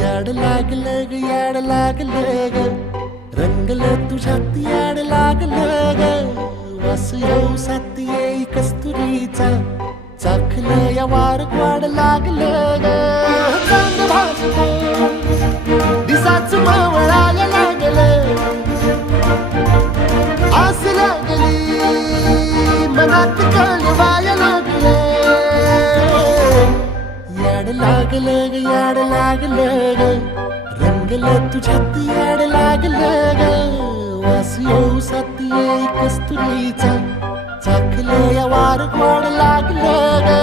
याड लागलं ग याड लागलं ग रंगलं तुझ्यात याड लागलं ग वास येऊ साथ येई कस्तुरीचा चाखलं या वार वाड लागलं ग चांग भासलं दिसाच मावळायला लागलं आस लागली मनात कळवायला लागलं याड लागलं ग याड लागलं ग रंगलं तुझ्यात याड लागलं ग वास येऊ साथ येई कस्तुरीचा चाखलं या वार गोड लागलं ग